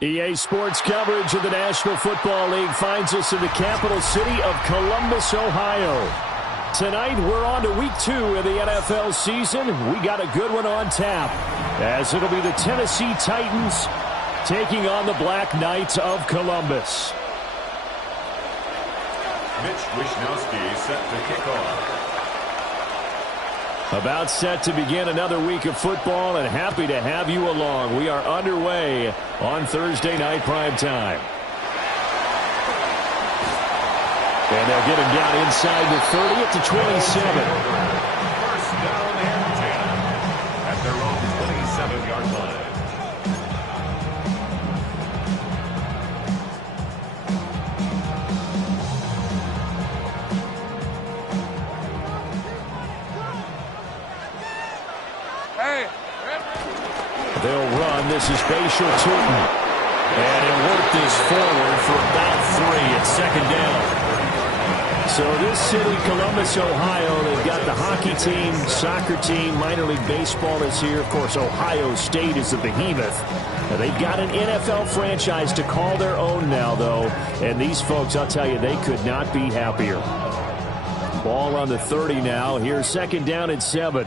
EA Sports coverage of the National Football League finds us in the capital city of Columbus, Ohio. Tonight, we're on to week 2 of the NFL season. We got a good one on tap, as it'll be the Tennessee Titans taking on the Black Knights of Columbus. Mitch Wishnowsky set to kick off. About set to begin another week of football, and happy to have you along. We are underway on Thursday night prime time. And they'll get him down inside the 30 at the 27. First down and 10 at their own 27-yard line. They'll run. This is Bashal Tootin. And he'll work this forward for about 3 at second down. So this city, Columbus, Ohio, they've got the hockey team, soccer team, minor league baseball is here. Of course, Ohio State is a behemoth. They've got an NFL franchise to call their own now, though. And these folks, I'll tell you, they could not be happier. Ball on the 30 now. Here's second down and 7.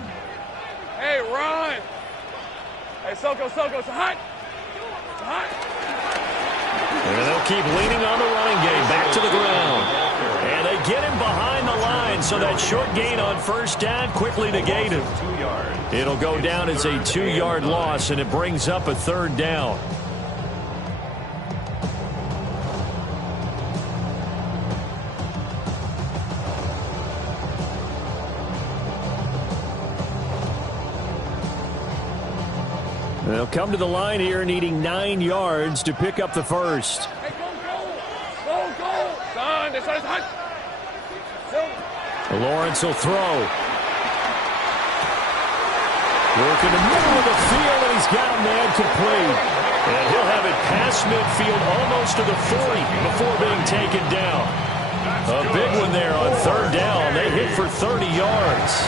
Hey, run! Hey, Soko, it's hot! It's hot! And they'll keep leaning on the running game. Back to the ground. And they get him behind the line, so that short gain on first down quickly negated. It'll go down as a 2-yard loss, and it brings up a third down. They'll come to the line here needing 9 yards to pick up the first. Hey, go! Son, this is hot! Lawrence will throw. Working the middle of the field, and he's got him man complete. And he'll have it past midfield almost to the 40 before being taken down. A big one there on third down. They hit for 30 yards.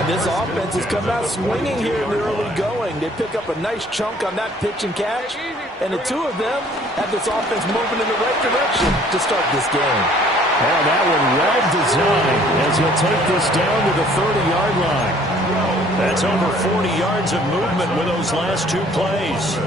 And this offense has come out swinging here in the early going. They pick up a nice chunk on that pitch and catch. And the two of them have this offense moving in the right direction to start this game. Oh, that one well designed as he'll take this down to the 30-yard line. That's over 40 yards of movement with those last 2 plays.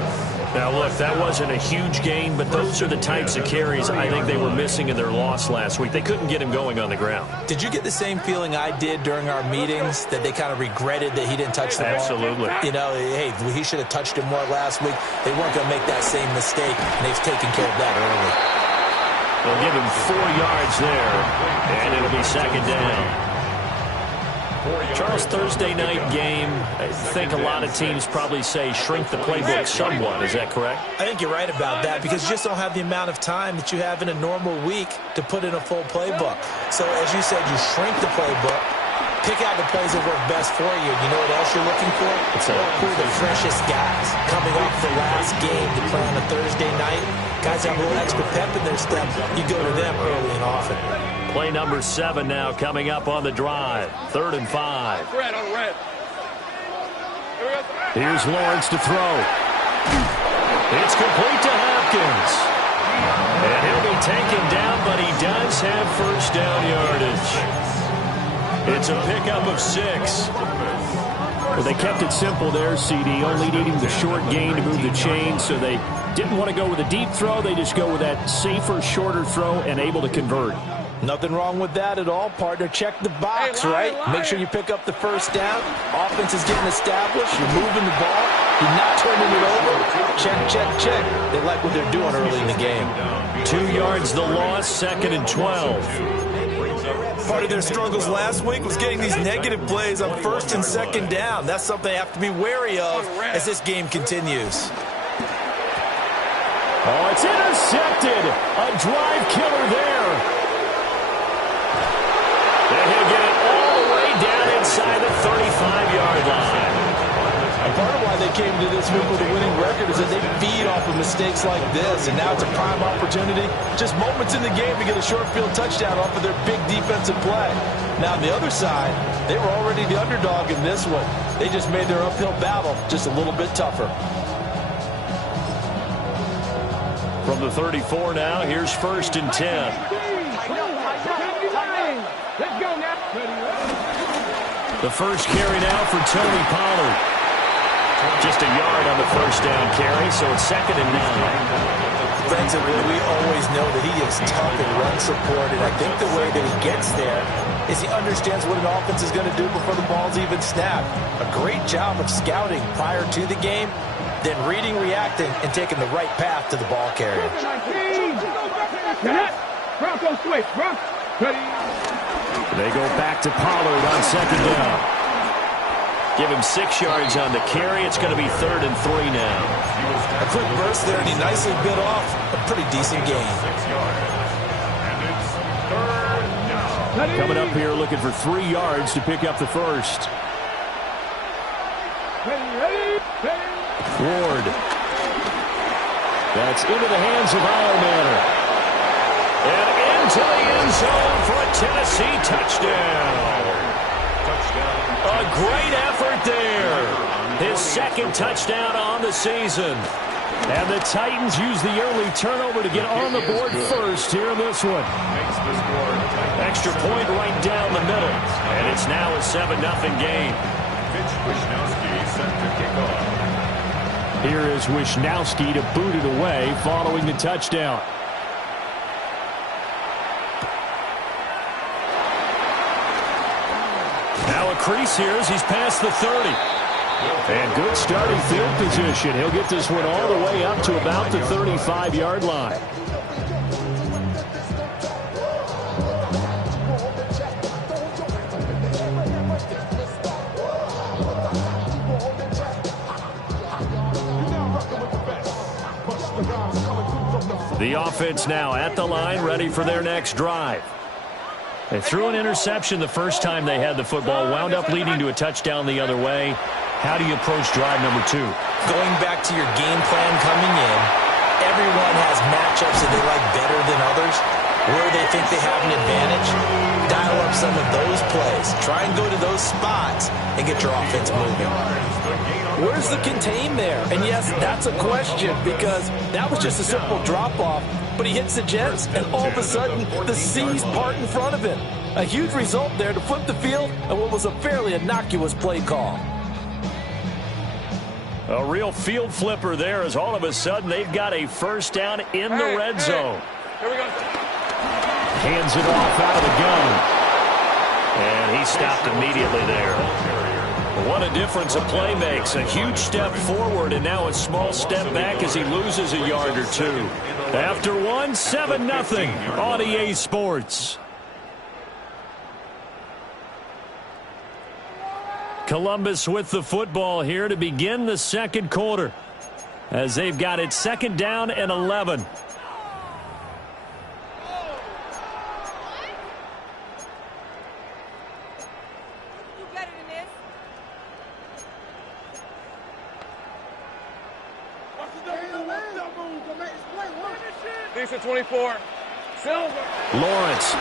Now, look, that wasn't a huge gain, but those are the types of carries I think they were missing in their loss last week. They couldn't get him going on the ground. Did you get the same feeling I did during our meetings, that they kind of regretted that he didn't touch the ball? Absolutely. You know, hey, he should have touched it more last week. They weren't going to make that same mistake, and they've taken care of that early. They'll give him 4 yards there, and it'll be second down. Charles, Thursday night game, I think a lot of teams probably say shrink the playbook somewhat. Is that correct? I think you're right about that, because you just don't have the amount of time that you have in a normal week to put in a full playbook. So, as you said, you shrink the playbook, pick out the plays that work best for you. You know what else you're looking for? Who are the freshest guys coming off the last game to play on a Thursday night? Guys have a little extra pep in their step. You go to them early and often. Play number 7 now coming up on the drive. 3rd and 5. Red on red. Here we go. Here's Lawrence to throw. It's complete to Hopkins. And he'll be taken down, but he does have first down yardage. It's a pickup of 6. Well, they kept it simple there, CD, only needing the short gain to move the chain, so they didn't want to go with a deep throw. They just go with that safer, shorter throw and able to convert. Nothing wrong with that at all, partner. Check the box, right? Make sure you pick up the first down. Offense is getting established. You're moving the ball. You're not turning it over. Check. They like what they're doing early in the game. 2 yards the loss, 2nd and 12. Part of their struggles last week was getting these negative plays on 1st and 2nd down. That's something they have to be wary of as this game continues. Oh, it's intercepted. A drive killer there. And he'll get it all the way down inside the 35-yard line. And part of why they came to this week with a winning record is that they feed off of mistakes like this, and now it's a prime opportunity, just moments in the game, to get a short field touchdown off of their big defensive play. Now on the other side, they were already the underdog in this one. They just made their uphill battle just a little bit tougher. From the 34 now, here's 1st and 10. Let's go now. The first carry now for Tony Pollard. Just a yard on the first down carry, so it's 2nd and 9. Defensively, we always know that he is tough and run support, and I think the way that he gets there is he understands what an offense is going to do before the ball's even snapped. A great job of scouting prior to the game, then reading, reacting, and taking the right path to the ball carrier. Bronco switch, Bronco. They go back to Pollard on 2nd down. Give him 6 yards on the carry. It's going to be 3rd and 3 now. A quick burst there, and he nicely bit off a pretty decent gain. 6 yards. And it's 3rd down. Coming up here looking for 3 yards to pick up the first. Ward. That's into the hands of Ironmanner. And into the end zone for a Tennessee touchdown. A great effort there. His 2nd touchdown on the season. And the Titans use the early turnover to get on the board first here in this one. Extra point right down the middle. And it's now a 7-0 game. Here is Wishnowski to boot it away following the touchdown. Now a crease here as he's past the 30. And good starting field position. He'll get this one all the way up to about the 35-yard line. The offense now at the line, ready for their next drive. They threw an interception the first time they had the football, wound up leading to a touchdown the other way. How do you approach drive number 2? Going back to your game plan coming in, everyone has matchups that they like better than others. Where they think they have an advantage, dial up some of those plays. Try and go to those spots and get your offense moving. Where's the contain there? And yes, that's a question because that was just a simple drop-off. But he hits the Jets, and all of a sudden, the seas part in front of him. A huge result there to flip the field and what was a fairly innocuous play call. A real field flipper there as all of a sudden they've got a first down in the red zone. Here we go. Hands it off out of the gun. And he stopped immediately there. What a difference a play makes. A huge step forward and now a small step back as he loses a yard or 2. After 1, 7-0 on EA Sports. Columbus with the football here to begin the 2nd quarter as they've got it 2nd down and 11. Decent 24. Silver. Lawrence.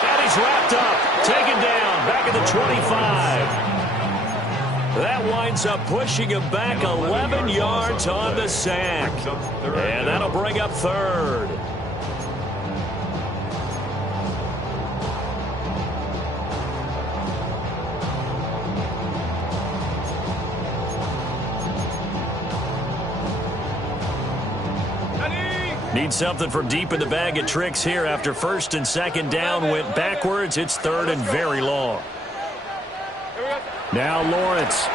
And he's wrapped up. Taken down. Back at the 25. That winds up pushing him back 11 yards on the sack. And that'll bring up 3rd. Need something from deep in the bag of tricks here after 1st and 2nd down went backwards. It's 3rd and very long. Now Lawrence.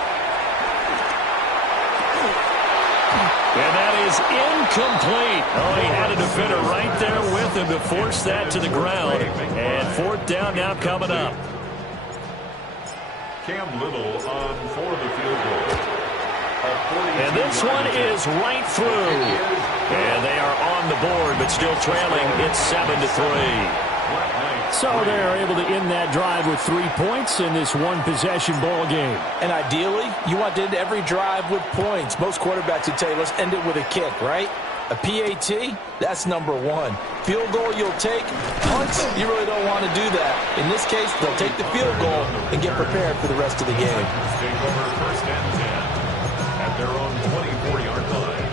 And that is incomplete. Oh, he had a defender right there with him to force that to the ground. And 4th down now coming up. Cam Little on for the field goal. And this one is right through. And they are on the board, but still trailing. It's 7-3. So they're able to end that drive with 3 points in this one-possession ball game. And ideally, you want to end every drive with points. Most quarterbacks would tell you, let's end it with a kick, right? A PAT, that's number 1. Field goal you'll take. Punts, you really don't want to do that. In this case, they'll take the field goal and get prepared for the rest of the game. Take over 1st and 10 at their own 24-yard line.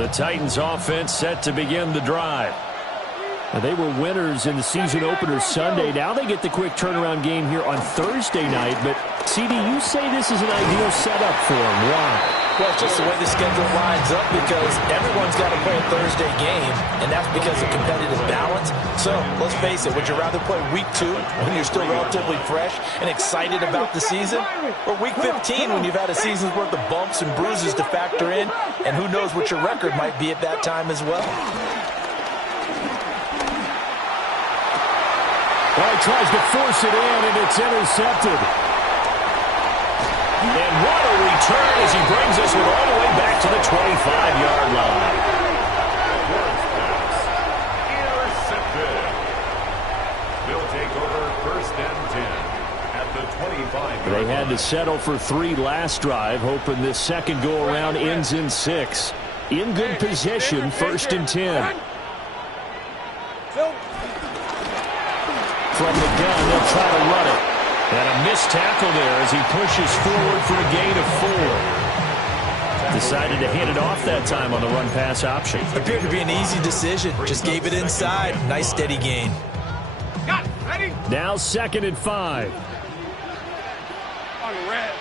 The Titans offense set to begin the drive. They were winners in the season opener Sunday. Now they get the quick turnaround game here on Thursday night. But, CD, you say this is an ideal setup for them. Why? Well, it's just the way the schedule lines up because everyone's got to play a Thursday game, and that's because of competitive balance. So, let's face it, would you rather play week 2 when you're still relatively fresh and excited about the season? Or week 15 when you've had a season's worth of bumps and bruises to factor in, and who knows what your record might be at that time as well? Well, he tries to force it in, and it's intercepted. And what a return as he brings us all the way back to the 25-yard line. Intercepted. They'll take over 1st and 10 at the 25. They had to settle for 3 last drive, hoping this second go-around ends in 6. In good position, 1st and 10. From the gun, they'll try to run it. And a missed tackle there as he pushes forward for a gain of 4. Decided to hand it off that time on the run-pass option. Appeared to be an easy decision. Just gave it inside. Nice steady gain. Now 2nd and 5. On the red.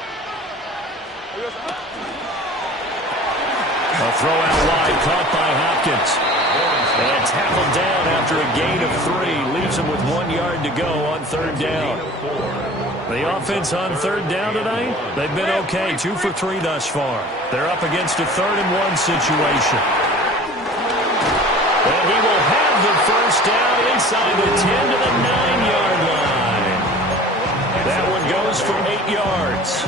A throw out wide, caught by Hopkins. And tackled down after a gain of 3. Leaves him with 1 yard to go on 3rd down. The offense on 3rd down tonight, they've been okay. 2 for 3 thus far. They're up against a 3rd and 1 situation. And he will have the 1st down inside the 10 to the 9-yard line. That one goes for 8 yards.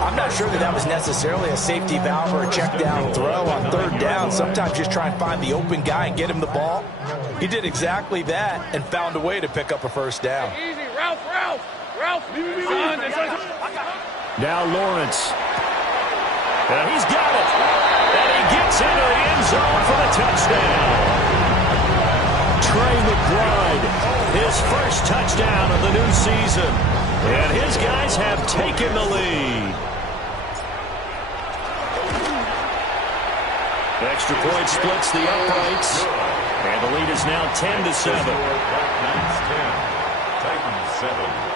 I'm not sure that was necessarily a safety valve or a check down throw on 3rd down. Sometimes just try and find the open guy and get him the ball. He did exactly that and found a way to pick up a 1st down. Easy, Ralph. Now Lawrence. And he's got it. And he gets into the end zone for the touchdown. Trey McBride, his 1st touchdown of the new season. And his guys have taken the lead. Extra point splits the uprights. And the lead is now 10-7. Titans 10. Titans 7.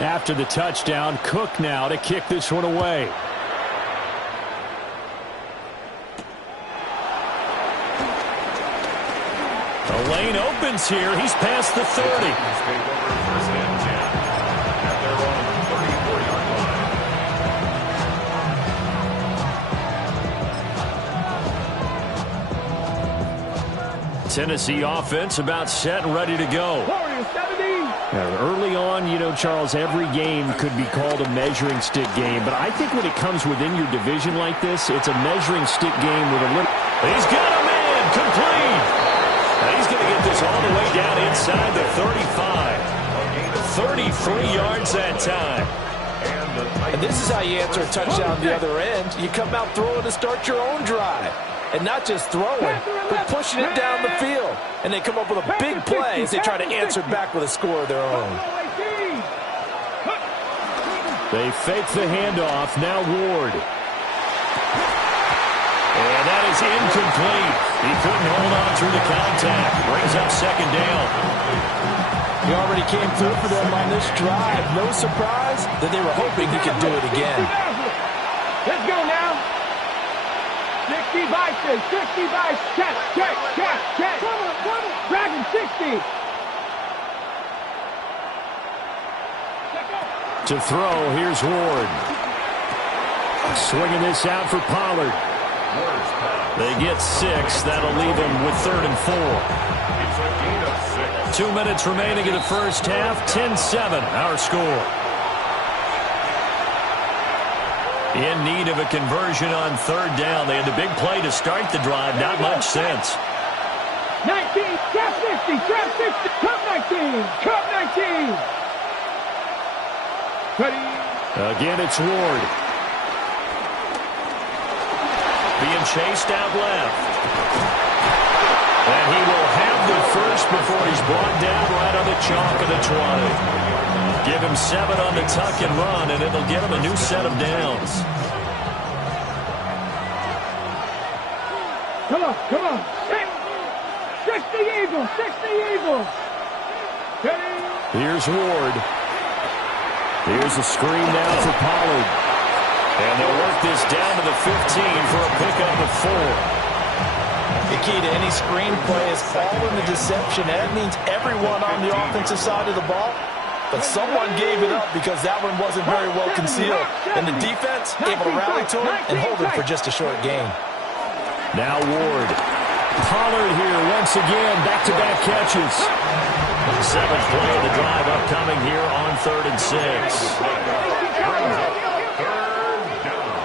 After the touchdown, Cook now to kick this one away. The lane opens here. He's past the 30. Take over 1st and 10 at their own 34-yard line. Tennessee offense about set and ready to go. Early on, you know, Charles, every game could be called a measuring stick game. But I think when it comes within your division like this, it's a measuring stick game with a little... He's got a man complete. And he's going to get this all the way down inside the 35. 33 yards that time. And this is how you answer a touchdown on the other end. You come out throwing to start your own drive. And not just throwing, but pushing it down the field. And they come up with a big play as they try to answer back with a score of their own. They fake the handoff. Now Ward. And that is incomplete. He couldn't hold on through the contact. Brings up 2nd down. He already came through for them on this drive. No surprise that they were hoping he could do it again. Let's go now. 60 by check. Dragon 60. To throw, here's Ward. Swinging this out for Pollard. They get 6. That'll leave them with 3rd and 4. It's a gain of 6. 2 minutes remaining in the first half. 10-7, our score. In need of a conversion on 3rd down. They had the big play to start the drive. Not much sense. 19, trap 60, trap 19, trap 19. Ready. Again, it's Ward. Being chased out left. And he will have the first before he's brought down right on the chalk of the 20. Give him 7 on the tuck and run, and it'll get him a new set of downs. Come on, come on. 60 Eagles, 60 Eagles. Here's Ward. Here's a screen now for Pollard. And they'll work this down to the 15 for a pickup of 4. The key to any screen play is following the deception. That means everyone on the offensive side of the ball. But someone gave it up because that one wasn't very well concealed. And the defense able to rally to him and hold him for just a short gain. Now Ward. Pollard here once again. Back-to-back catches. 7th play of the drive upcoming here on 3rd and 6.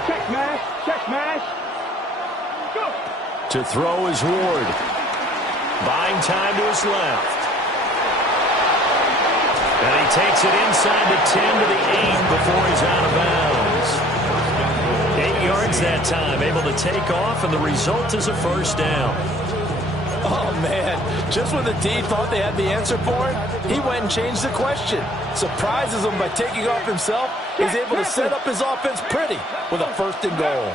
Check mash, check mash. Go. To throw is Ward. Buying time to his left. And he takes it inside the 10 to the 8 before he's out of bounds. 8 yards that time, able to take off, and the result is a first down. Oh, man. Just when the D thought they had the answer for it, he went and changed the question. Surprises him by taking off himself. He's able to set up his offense pretty with a 1st and goal.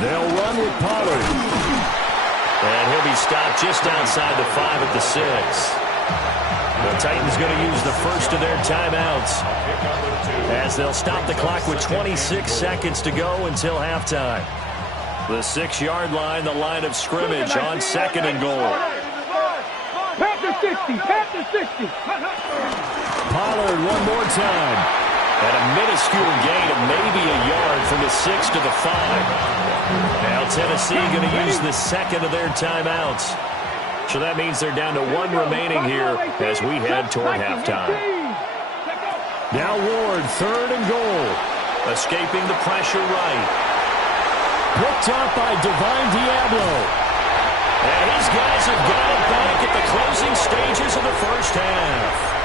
They'll run with Pollard. And he'll be stopped just outside the 5 at the 6. The Titans going to use the first of their timeouts as they'll stop the clock with 26 seconds to go until halftime. The 6-yard line, the line of scrimmage on 2nd and goal. Pat to 60, pat to 60. Pollard one more time. And a minuscule gain of maybe a yard from the 6 to the 5. Now Tennessee going to use the 2nd of their timeouts. So that means they're down to 1 remaining here as we head toward halftime. Now Ward, 3rd and goal. Escaping the pressure right. Picked up by Divine Diablo. And his guys have got it back at the closing stages of the first half.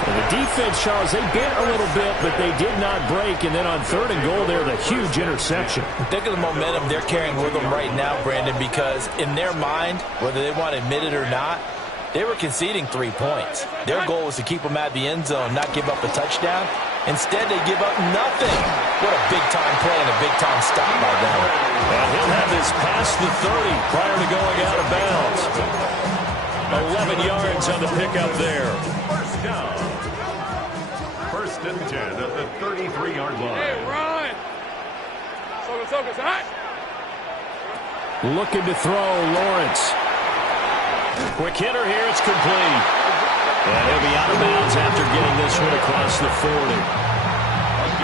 And the defense, Charles, they bit a little bit, but they did not break. And then on 3rd and goal there, the huge interception. Think of the momentum they're carrying with them right now, Brandon, because in their mind, whether they want to admit it or not, they were conceding 3 points. Their goal was to keep them out of the end zone, not give up a touchdown. Instead, they give up nothing. What a big-time play and a big-time stop by them. And he'll have this past the 30 prior to going out of bounds. 11 yards on the pickup there. First down. 1st and 10 at the 33-yard line. Hey, run. Focus, hot. Looking to throw, Lawrence. Quick hitter here, it's complete. And he'll be out of bounds after getting this one across the 40.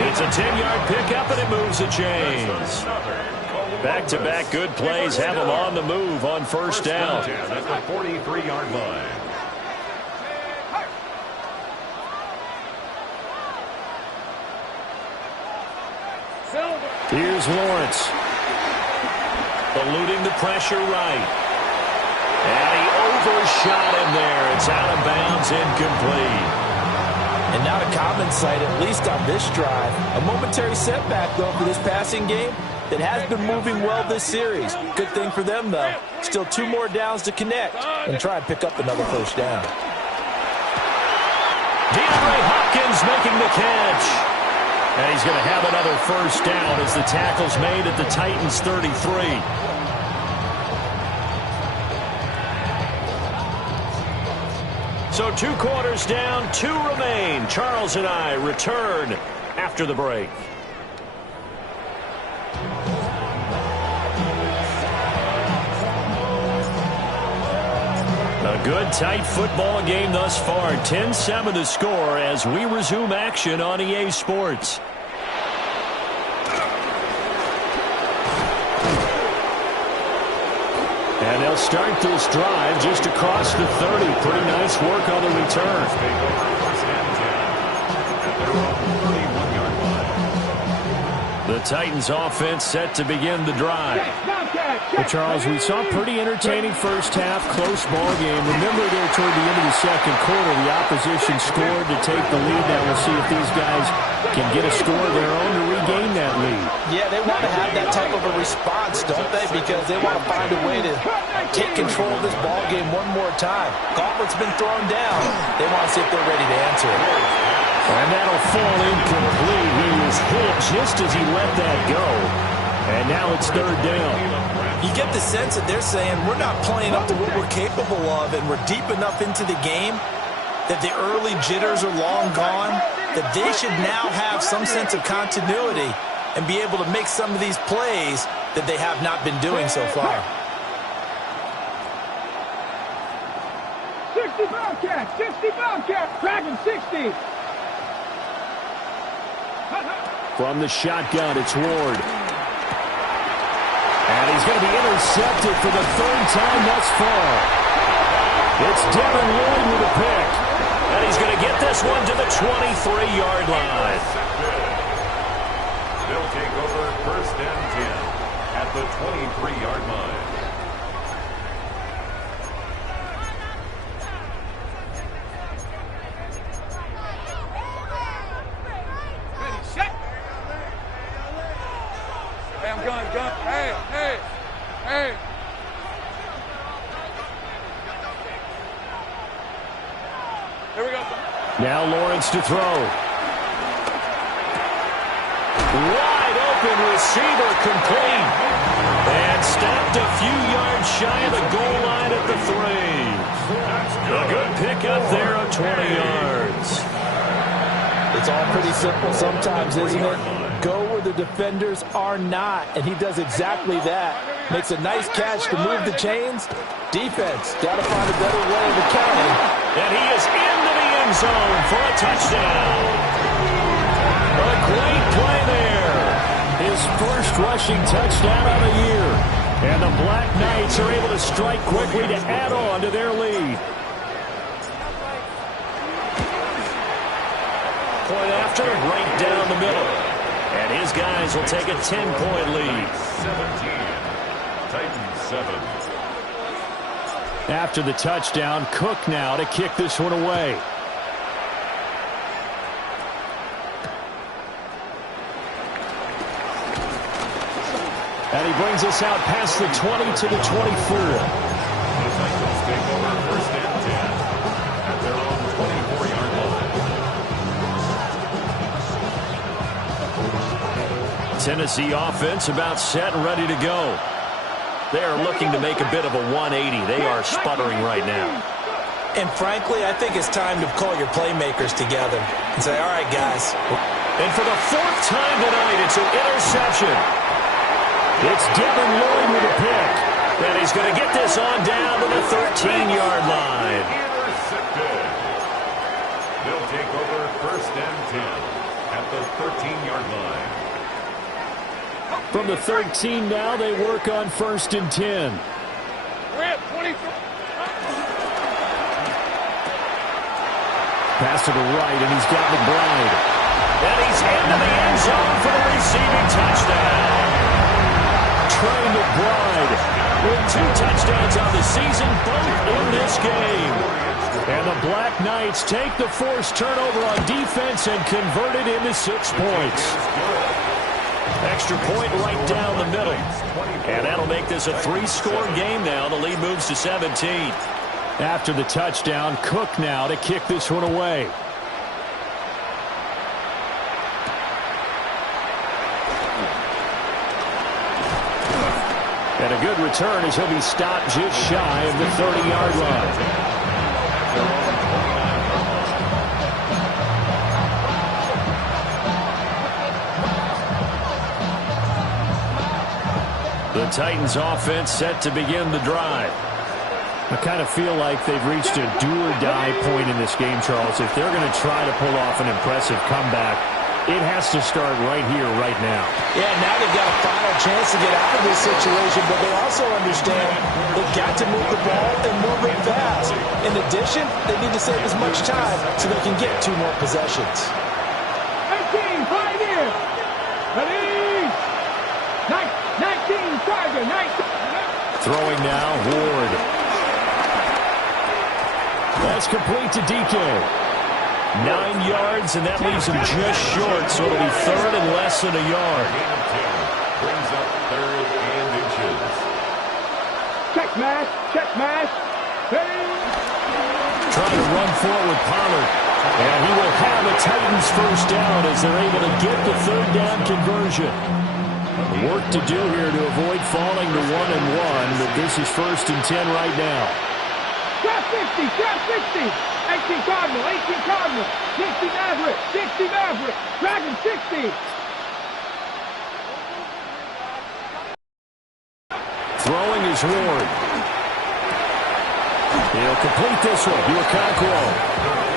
It's a 10-yard pickup, and it moves the chains. Back-to-back good plays have them on the move on 1st down. At the 43-yard line. Here's Lawrence. Eluding the pressure right. And he overshot him there. It's out of bounds, incomplete. And not a common sight, at least on this drive. A momentary setback, though, for this passing game that has been moving well this series. Good thing for them, though. Still 2 more downs to connect and try and pick up another 1st down. DeAndre Hopkins making the catch. And he's going to have another 1st down as the tackle's made at the Titans' 33. So 2 quarters down, 2 remain. Charles and I return after the break. A good, tight football game thus far. 10-7 the score as we resume action on EA Sports. And they'll start this drive just across the 30. Pretty nice work on the return. The Titans offense set to begin the drive. Well, Charles, we saw pretty entertaining first half, close ball game. Remember there toward the end of the second quarter, the opposition scored to take the lead. Now we'll see if these guys can get a score of their own to regain that lead. Yeah, they want to have that type of a response, don't they? Because they want to find a way to take control of this ball game one more time. Gauntlet's been thrown down. They want to see if they're ready to answer it. And that'll fall incomplete. He was hit just as he let that go. And now it's third down. You get the sense that they're saying we're not playing up to what we're capable of, and we're deep enough into the game that the early jitters are long gone, that they should now have some sense of continuity and be able to make some of these plays that they have not been doing so far. 60 Bobcat, 60 Bobcat, Dragon 60. From the shotgun, it's Ward. And he's going to be intercepted for the third time thus far. It's Devin Lloyd with a pick. And he's going to get this one to the 23-yard line. They'll take over first and 10 at the 23-yard line. Hey. Here we go. Now Lawrence to throw. Wide open receiver complete. And stopped a few yards shy of the goal line at the 3. A good pick up there of 20 yards. It's all pretty simple sometimes, isn't it? Go where the defenders are not, and he does exactly that. Makes a nice catch to move the chains. Defense, got to find a better way of accounting. And he is into the end zone for a touchdown. A great play there. His first rushing touchdown of the year. And the Black Knights are able to strike quickly to add on to their lead. Point after, right down the middle. And his guys will take a 10-point lead. 17. Titans 7. After the touchdown, Cook now to kick this one away. And he brings us out past the 20 to the 24. The Titans take over first and 10 at their own 24-yard line. Tennessee offense about set and ready to go. They are looking to make a bit of a 180. They are sputtering right now. And frankly, I think it's time to call your playmakers together and say, all right, guys. And for the fourth time tonight, it's an interception. It's Devin Lloyd with a pick. And he's going to get this on down to the 13-yard line. Intercepted. They'll take over first and 10 at the 13-yard line. From the 13 now, they work on first and 10. We're at 24. Pass to the right, and he's got McBride. And he's into the end zone for the receiving touchdown. Trey McBride with 2 touchdowns on the season, both in this game. And the Black Knights take the forced turnover on defense and convert it into 6 points. Extra point right down the middle. And that'll make this a 3-score game now. The lead moves to 17. After the touchdown, Cook now to kick this one away. And a good return as he'll be stopped just shy of the 30-yard line. The Titans offense set to begin the drive. I kind of feel like they've reached a do-or-die point in this game, Charles. If they're going to try to pull off an impressive comeback, it has to start right here, right now. Yeah, now they've got a final chance to get out of this situation, but they also understand they've got to move the ball and move it fast. In addition, they need to save as much time so they can get 2 more possessions. 18, 5 years. Ready? 19, start. Throwing now, Ward. That's complete to DK. 9 yards, and that leaves him just short, so it'll be third and less than a yard. Brings up third and inches. Check smash. Trying to run forward, Pollard. And he will have a Titans first down as they're able to get the third down conversion. Work to do here to avoid falling to 1-1, but this is 1st and 10 right now. Trap 60. 18 Cardinal. 60 Maverick. Dragon 60. Throwing is Ward. He'll complete this one to Okonkwo.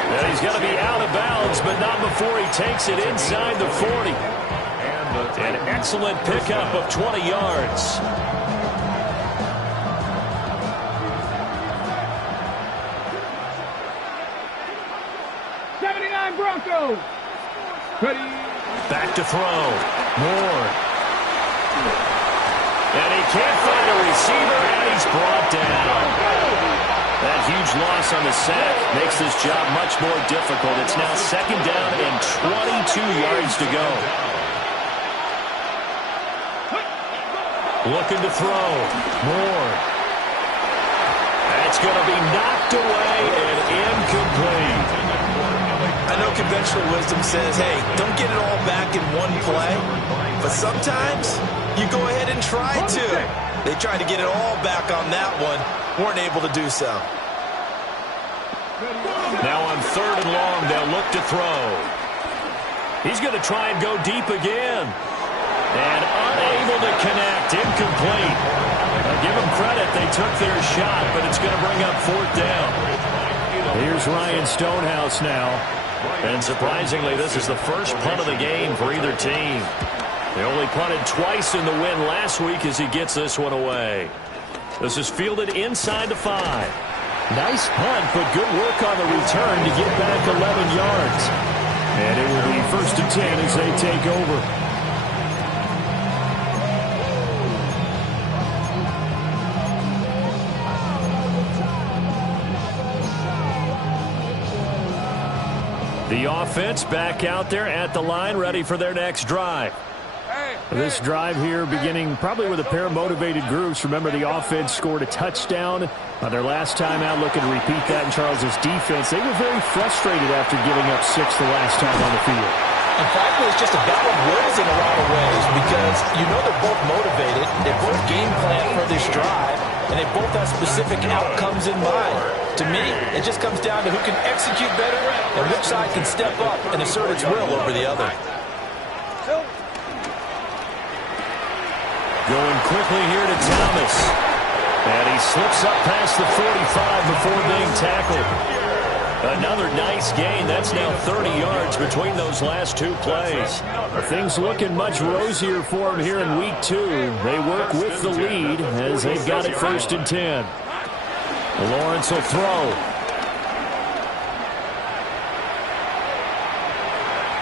And he's going to be out of bounds, but not before he takes it inside the 40. An excellent pickup of 20 yards. Broncos. Ready. Back to throw. Moore. And he can't find a receiver, and he's brought down. That huge loss on the sack makes this job much more difficult. It's now 2nd down and 22 yards to go. Looking to throw. Moore. That's going to be knocked away and incomplete. I know conventional wisdom says, hey, don't get it all back in one play. But sometimes you go ahead and try to. They tried to get it all back on that one. Weren't able to do so. Now on 3rd and long, they'll look to throw. He's going to try and go deep again. And unable to connect. Incomplete. Give them credit. They took their shot, but it's going to bring up 4th down. Here's Ryan Stonehouse now. And surprisingly, this is the first punt of the game for either team. They only punted twice in the win last week as he gets this one away. This is fielded inside the 5. Nice punt, but good work on the return to get back 11 yards. And it will be 1st and 10 as they take over. The offense back out there at the line, ready for their next drive. This drive here beginning probably with a pair of motivated groups. Remember, the offense scored a touchdown on their last time out. Looking to repeat that in Charles's defense. They were very frustrated after giving up 6 the last time on the field. And frankly, it's just a battle of wills in a lot of ways because you know they're both motivated. They both game plan for this drive, and they both have specific outcomes in mind. To me, it just comes down to who can execute better and which side can step up and assert its will over the other. Going quickly here to Thomas. And he slips up past the 45 before being tackled. Another nice gain. That's now 30 yards between those last 2 plays. Things looking much rosier for him here in week 2. They work with the lead as they've got it 1st and 10. Lawrence will throw.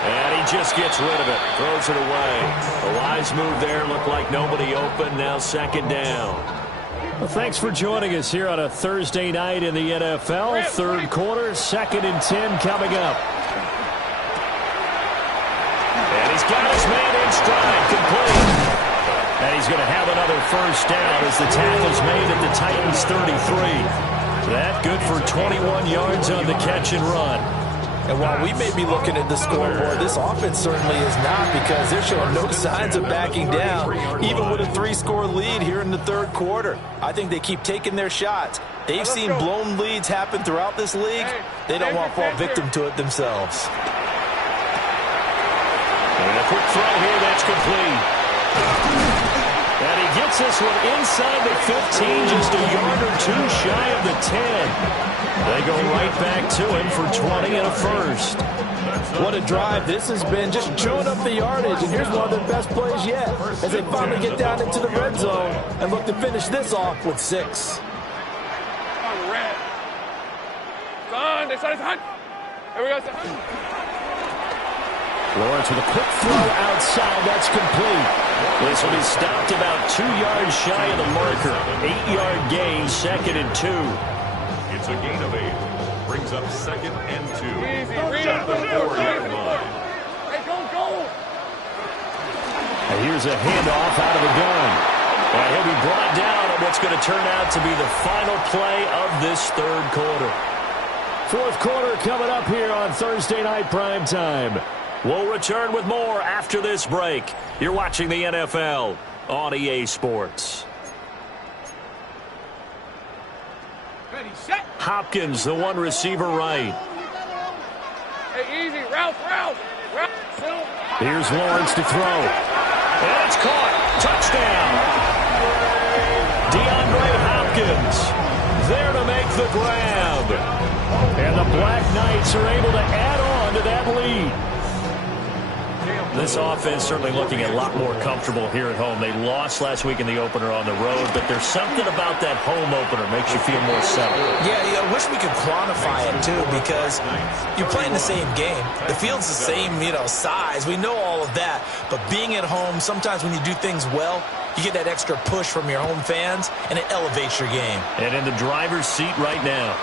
And he just gets rid of it. Throws it away. A wise move there. Looked like nobody open. Now 2nd down. Well, thanks for joining us here on a Thursday night in the NFL. 3rd quarter, 2nd and 10 coming up. And he's got his man in stride, complete. And he's going to have another first down as the tackle's made at the Titans' 33. That good for 21 yards on the catch and run. And while we may be looking at the scoreboard, this offense certainly is not, because they're showing no signs of backing down, even with a 3-score lead here in the 3rd quarter. I think they keep taking their shots. They've seen blown leads happen throughout this league. They don't want to fall victim to it themselves. And a quick throw here, that's complete. And he gets this one inside the 15, just a yard or 2 shy of the 10. They go right back to him for 20 and a first. What a drive this has been, just chewing up the yardage. And here's one of their best plays yet as they finally get down into the red zone and look to finish this off with 6. Here we go, son. Lawrence with a quick throw outside. That's complete. This will be stopped about 2 yards shy of the marker. 8-yard gain, 2nd and 2. It's a gain of 8. Brings up 2nd and 2. Easy, At the 4-yard line. Hey, go. And here's a handoff out of the gun. And he'll be brought down on what's going to turn out to be the final play of this 3rd quarter. 4th quarter coming up here on Thursday Night Primetime. We'll return with more after this break. You're watching the NFL on EA Sports. Ready, set. Hopkins, the one receiver right. Hey, easy, route. Here's Lawrence to throw. And it's caught. Touchdown. DeAndre Hopkins there to make the grab. And the Black Knights are able to add on to that lead. This offense certainly looking a lot more comfortable here at home. They lost last week in the opener on the road, but there's something about that home opener makes you feel more settled. Yeah, I wish we could quantify it, too, because you're playing the same game. The field's the same, size. We know all of that. But being at home, sometimes when you do things well, you get that extra push from your home fans, and it elevates your game. And in the driver's seat right now.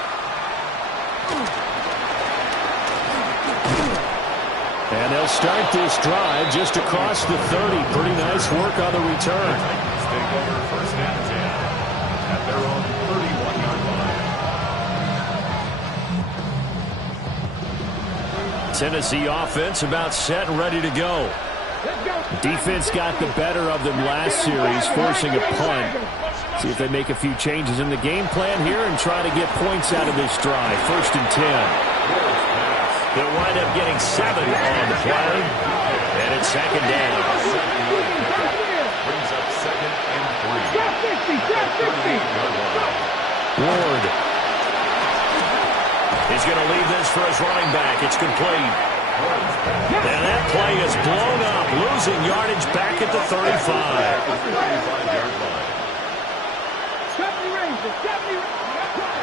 And they'll start this drive just across the 30. Pretty nice work on the return. Titans take over 1st and 10 at their own 31-yard line. Tennessee offense about set and ready to go. Defense got the better of them last series, forcing a punt. See if they make a few changes in the game plan here and try to get points out of this drive. 1st and 10. They'll wind up getting 7 on the play. And it's 2nd down. Brings up 2nd and 3. Ward. He's going to leave this for his running back. It's complete. And that play is blown up, losing yardage back at the 35.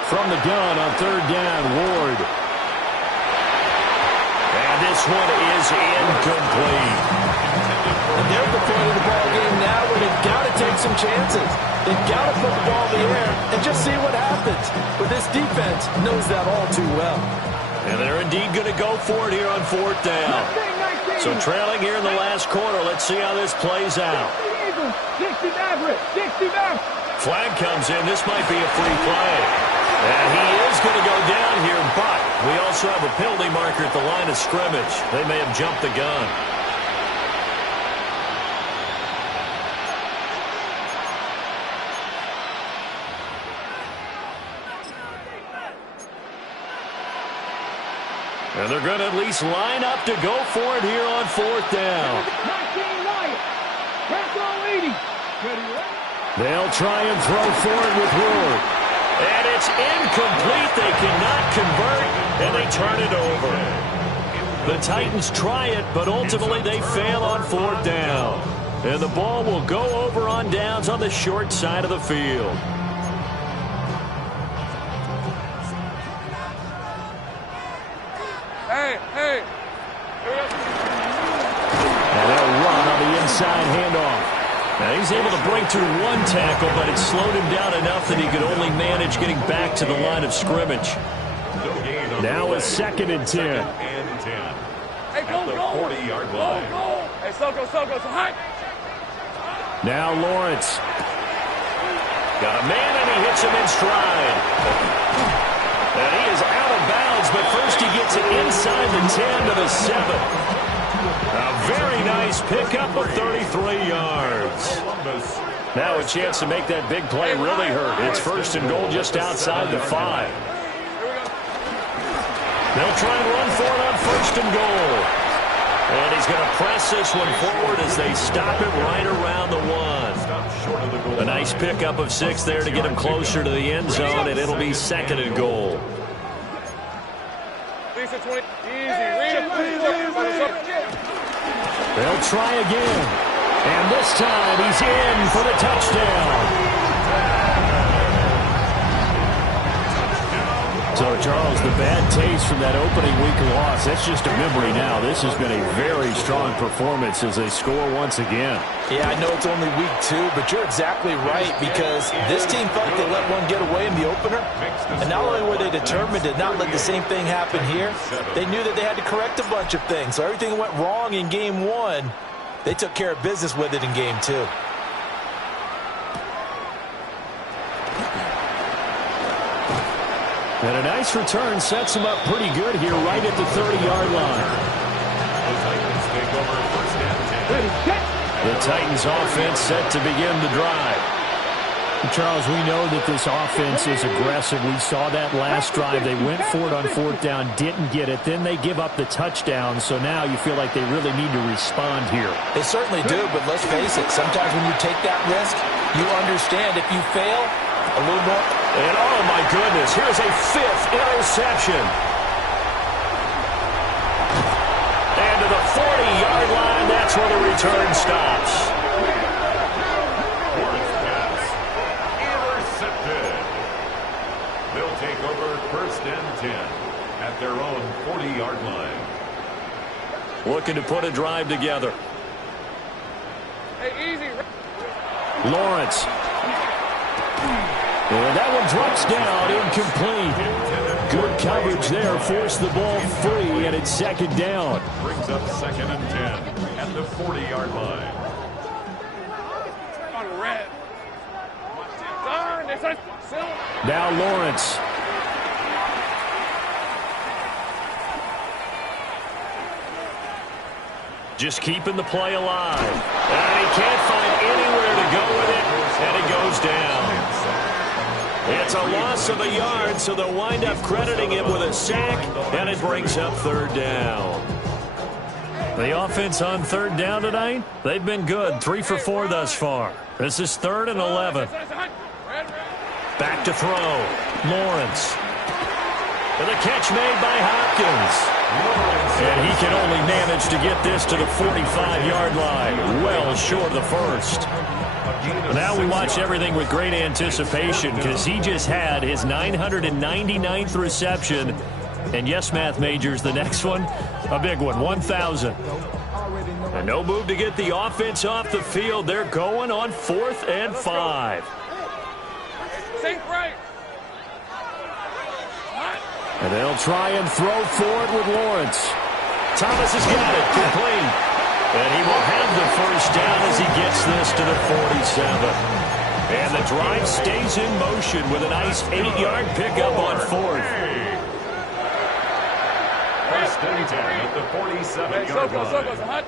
From the gun on 3rd down, Ward. And this one is incomplete. And they're at the point of the ball game now where they've got to take some chances. They've got to put the ball in the air and just see what happens. But this defense knows that all too well. And they're indeed going to go for it here on 4th down. So trailing here in the last quarter. Let's see how this plays out. 60 back. Flag comes in. This might be a free play. And he is going to go down here, but we also have a penalty marker at the line of scrimmage. They may have jumped the gun. And they're going to at least line up to go for it here on 4th down. They'll try and throw for it with Ward. And it's incomplete. They cannot convert, and they turn it over. The Titans try it, but ultimately they fail on 4th down. And the ball will go over on downs on the short side of the field. Hey. And they'll run on the inside handoff. Now he's able to break through one tackle, but it slowed him down enough that he could only manage getting back to the line of scrimmage. Now it's 2nd and 10. Hey, go. 40-yard line. Go. Hey, so high. Now Lawrence. Got a man, and he hits him in stride. And he is out of bounds, but first he gets it inside the 10 to the 7. A very nice pickup of 33 yards. Now a chance to make that big play really hurt. It's 1st and goal just outside the 5. They'll try and run for it on 1st and goal. And he's going to press this one forward as they stop him right around the 1. A nice pickup of 6 there to get him closer to the end zone, and it'll be 2nd and goal. They'll try again. And this time he's in for the touchdown. So, Charles, the bad taste from that opening week loss, that's just a memory now. This has been a very strong performance as they score once again. Yeah, I know it's only week 2, but you're exactly right, because this team felt they let one get away in the opener. And not only were they determined to not let the same thing happen here, they knew that they had to correct a bunch of things. So everything went wrong in game 1. They took care of business with it in game 2. And a nice return sets him up pretty good here right at the 30-yard line. The Titans take over first and 10. The Titans offense set to begin the drive. Charles, we know that this offense is aggressive. We saw that last drive. They went for it on 4th down, didn't get it. Then they give up the touchdown. So now you feel like they really need to respond here. They certainly do, but let's face it. Sometimes when you take that risk, you understand if you fail, a little more. And oh my goodness, here's a 5th interception. And to the 40-yard line, that's where the return stops. Fourth pass intercepted. They'll take over first and 10 at their own 40-yard line. Looking to put a drive together. Hey, easy. Lawrence. And that one drops down, incomplete. Good coverage there, forced the ball free, and it's 2nd down. Brings up 2nd and 10 at the 40-yard line. On red. Now Lawrence. Just keeping the play alive. And he can't find anywhere to go with it, and it goes down. It's a loss of a yard, so they'll wind up crediting it with a sack, and it brings up 3rd down. The offense on 3rd down tonight, they've been good, 3 for 4 thus far. This is 3rd and 11. Back to throw. Lawrence. And the catch made by Hopkins. And he can only manage to get this to the 45-yard line, well short of the first. Now we watch everything with great anticipation because he just had his 999th reception. And yes, math majors, the next one, a big one, 1,000. And no move to get the offense off the field. They're going on 4th and 5. And they'll try and throw for it with Lawrence. Thomas has got it, complete. And he will have the first down as he gets this to the 47. And the drive stays in motion with a nice 8-yard pickup on 4th. First and 10 at the 47-yard line.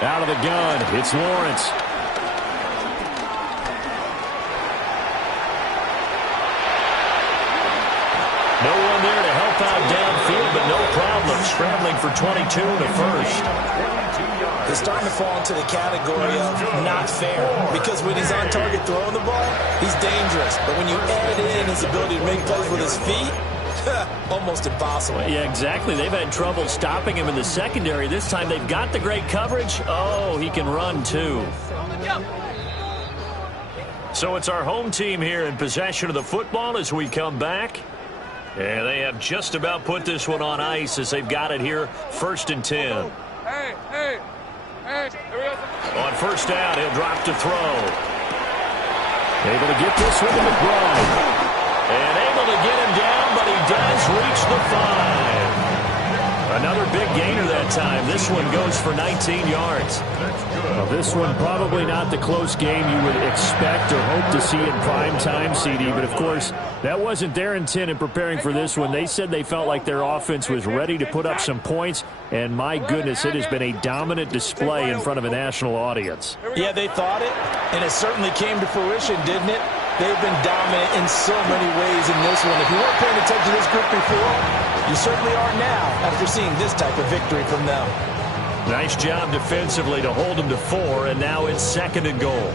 Out of the gun, it's Lawrence. No one there to help out downfield, but no problem. Scrambling for 22 in the first. It's starting to fall into the category of not fair. Because when he's on target throwing the ball, he's dangerous. But when you add in his ability to make plays with his feet, almost impossible. Yeah, exactly. They've had trouble stopping him in the secondary. This time they've got the great coverage. Oh, he can run too. So it's our home team here in possession of the football as we come back. And they have just about put this one on ice as they've got it here, 1st and 10. Hey. On 1st down, he'll drop to throw. Able to get this one to McBride. And able to get him down, but he does reach the 5. Another big gainer that time. This one goes for 19 yards. Well, this one probably not the close game you would expect or hope to see in prime time, CD. But, of course, that wasn't their intent in preparing for this one. They said they felt like their offense was ready to put up some points. And, my goodness, it has been a dominant display in front of a national audience. Yeah, they thought it, and it certainly came to fruition, didn't it? They've been dominant in so many ways in this one. If you weren't paying attention to this group before, you certainly are now after seeing this type of victory from them. Nice job defensively to hold them to 4, and now it's 2nd and goal.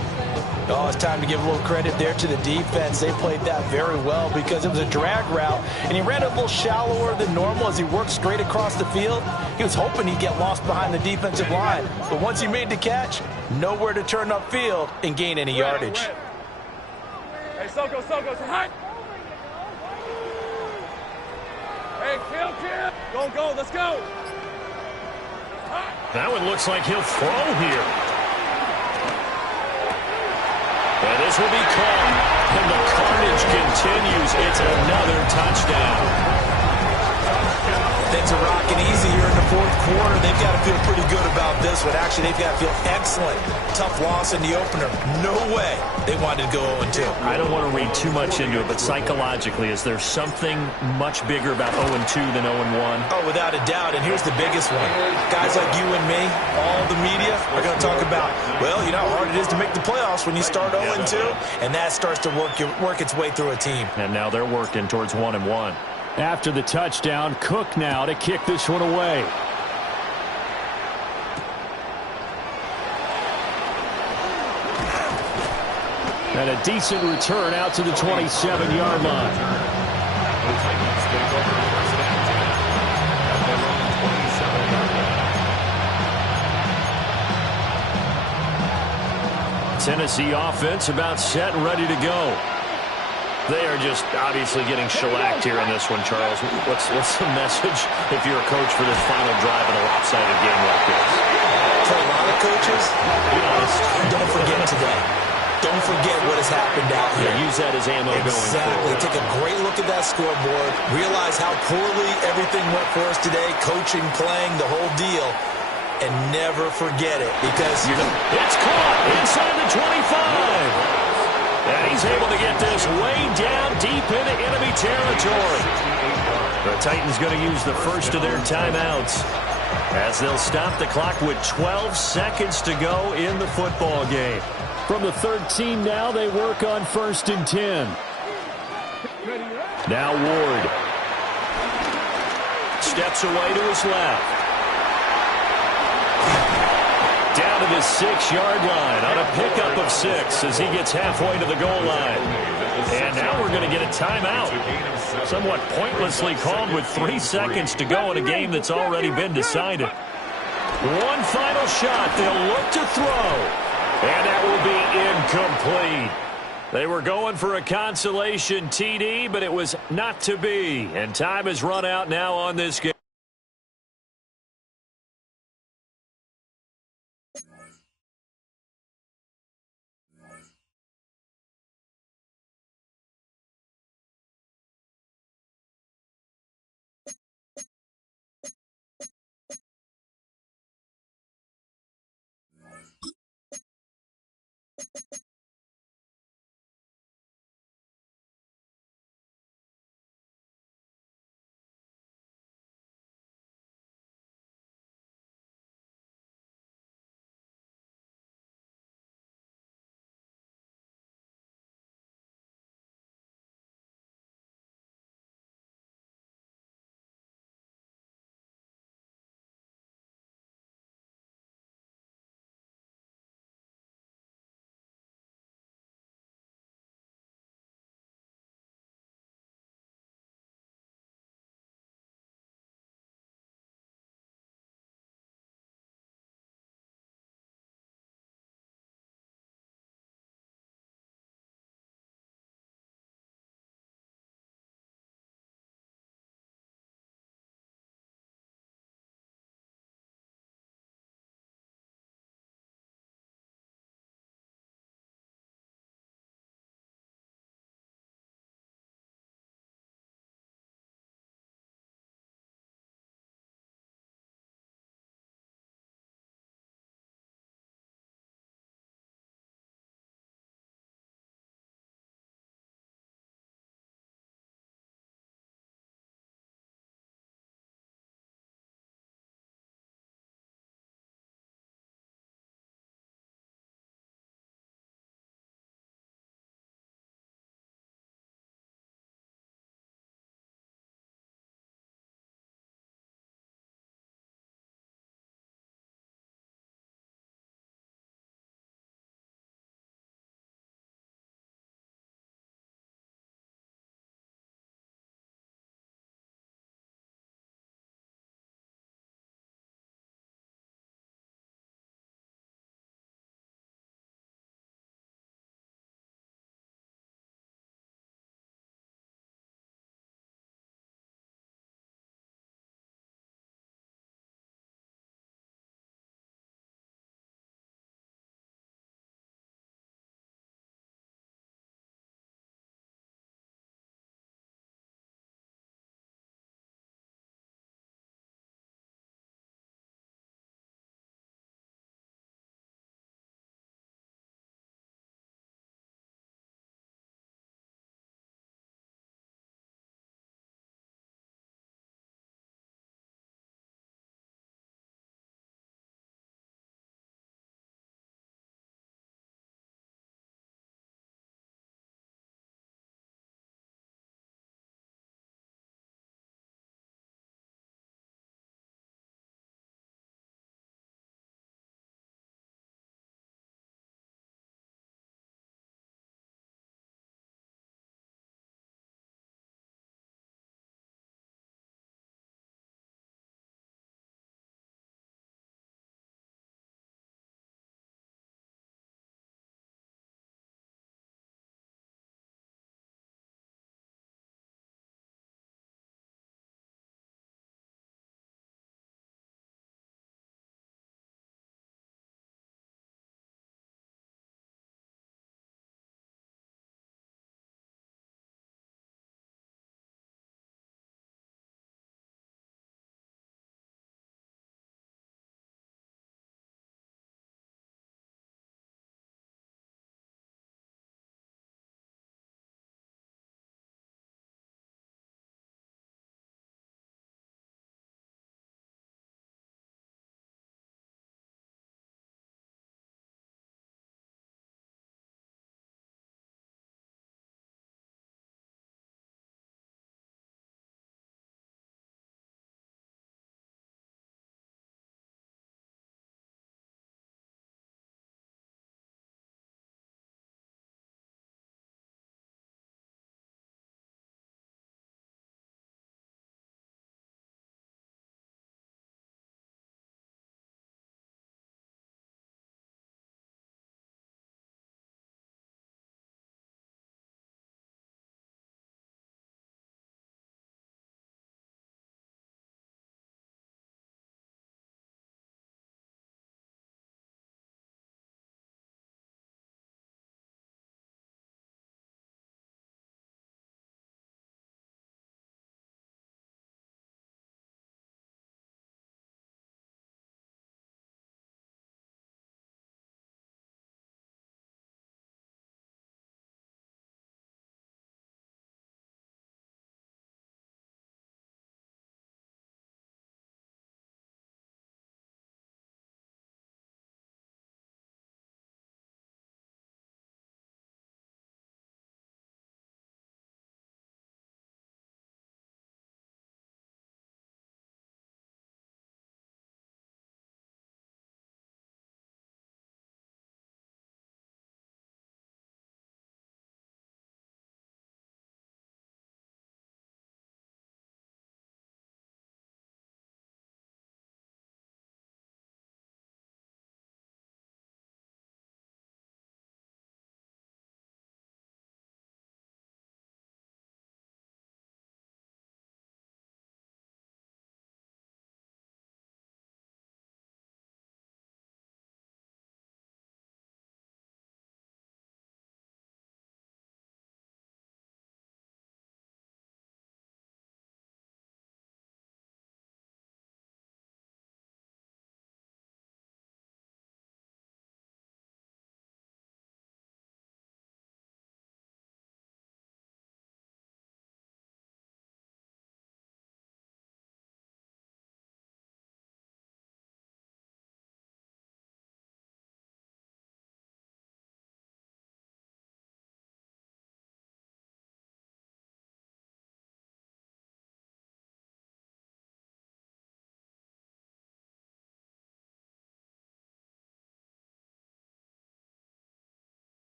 Oh, it's time to give a little credit there to the defense. They played that very well because it was a drag route, and he ran a little shallower than normal as he worked straight across the field. He was hoping he'd get lost behind the defensive line, but once he made the catch, nowhere to turn upfield and gain any yardage. Hey, Soko, hot. Go, let's go. That one looks like he'll throw here. And this will be caught. And the carnage continues. It's another touchdown. Things are rocking easy here in the fourth quarter. They've got to feel pretty good about this one. Actually, they've got to feel excellent. Tough loss in the opener. No way they wanted to go 0-2. I don't want to read too much into it, but psychologically, is there something much bigger about 0-2 than 0-1? Oh, without a doubt, and here's the biggest one. Guys like you and me, all the media, are going to talk about, well, you know how hard it is to make the playoffs when you start 0-2, and that starts to work its way through a team. And now they're working towards 1-1. After the touchdown, Cook now to kick this one away. And a decent return out to the 27-yard line. The Titans take over first and 10 at their own 27-yard line. Tennessee offense about set and ready to go. They are just obviously getting shellacked here in this one, Charles. What's the message if you're a coach for this final drive in a lopsided game like this? For a lot of coaches, be honest, don't forget today. Don't forget what has happened out here. Yeah, use that as ammo going forward. Exactly. Take a great look at that scoreboard. Realize how poorly everything went for us today. Coaching, playing, the whole deal. And never forget it because it's caught inside the 25. And he's able to get this way down deep into enemy territory. The Titans going to use the first of their timeouts as they'll stop the clock with 12 seconds to go in the football game. From the 13 now, they work on 1st and 10. Now Ward steps away to his left. Down to the 6-yard line on a pickup of 6 as he gets halfway to the goal line. And now we're going to get a timeout. Somewhat pointlessly called with 3 seconds to go in a game that's already been decided. One final shot. They'll look to throw. And that will be incomplete. They were going for a consolation TD, but it was not to be. And time has run out now on this game.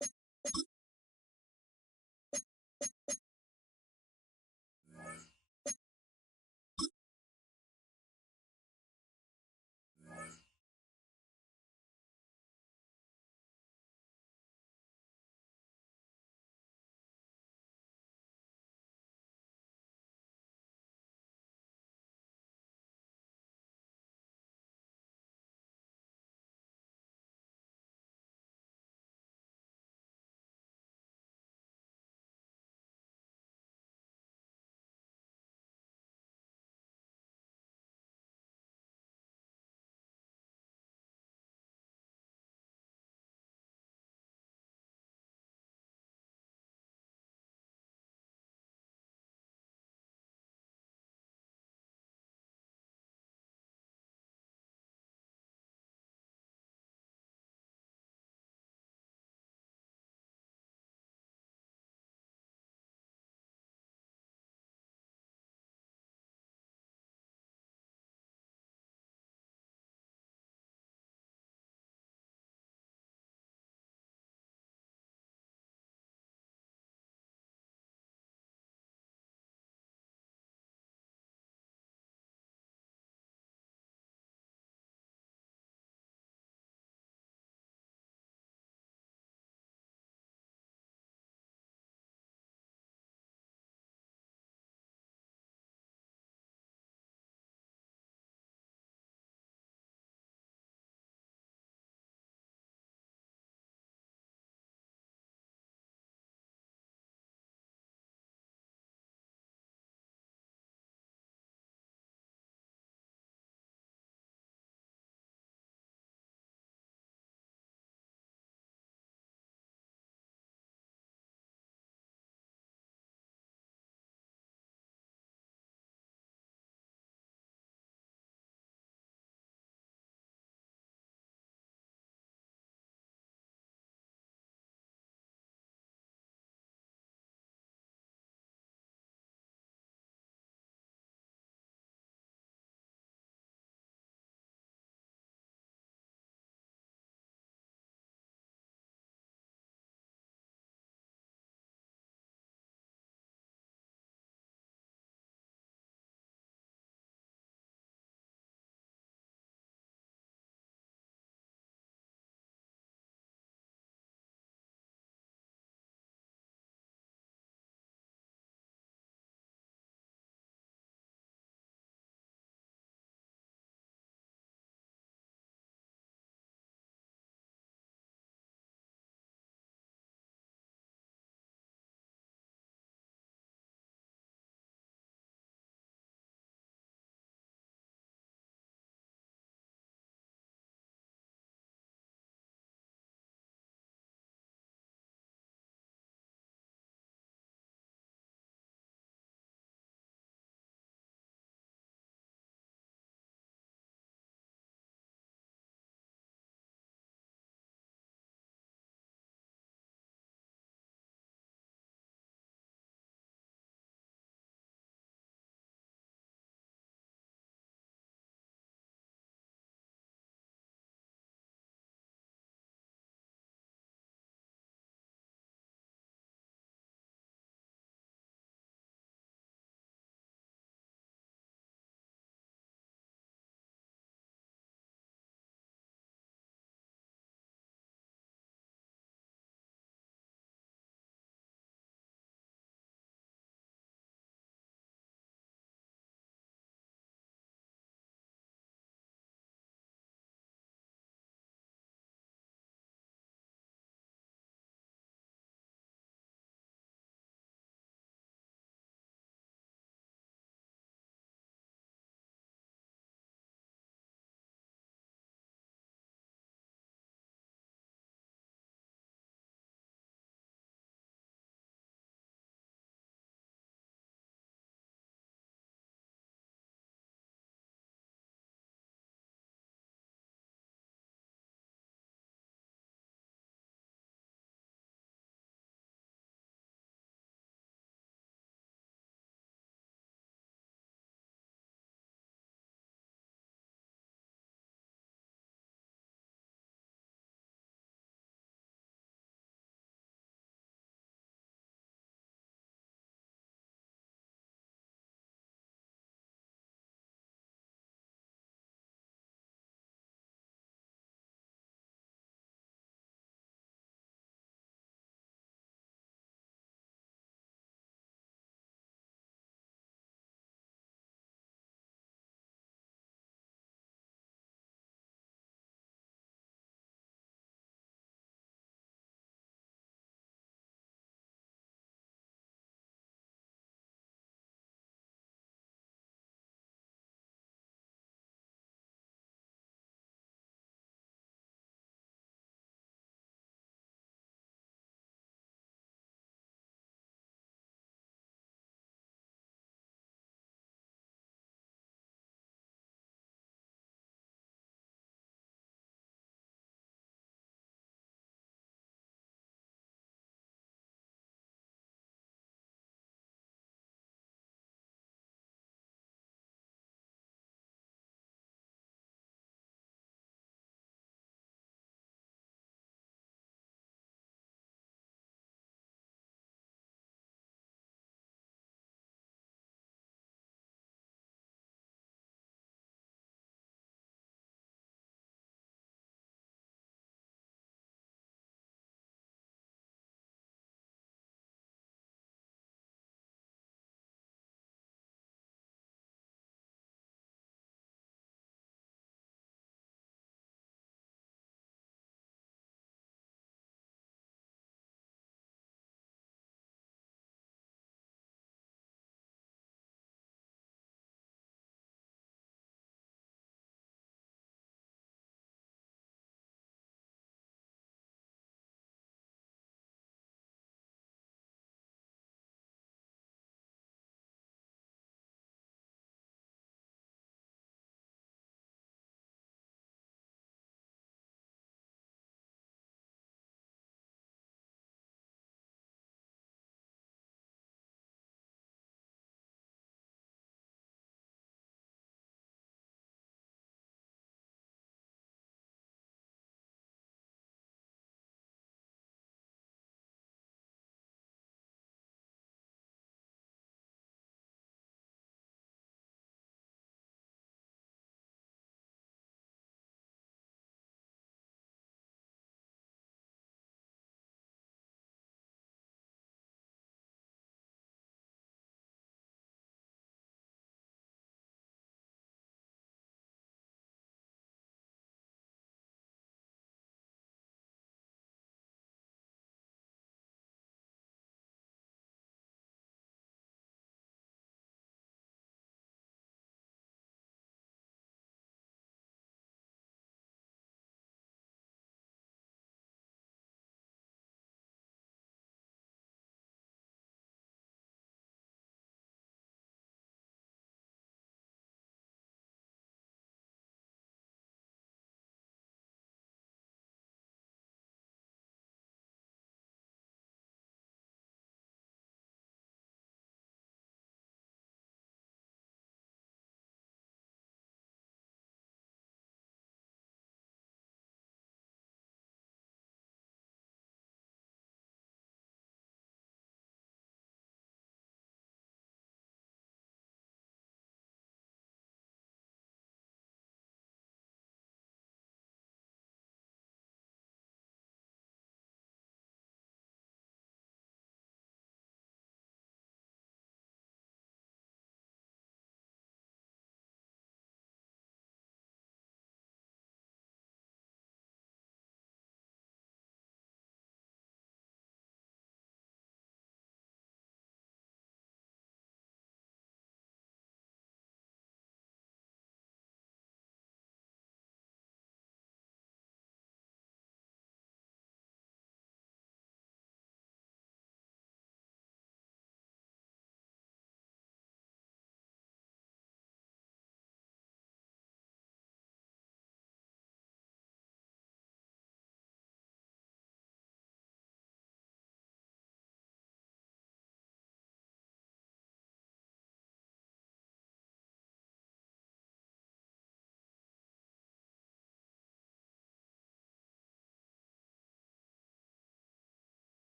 You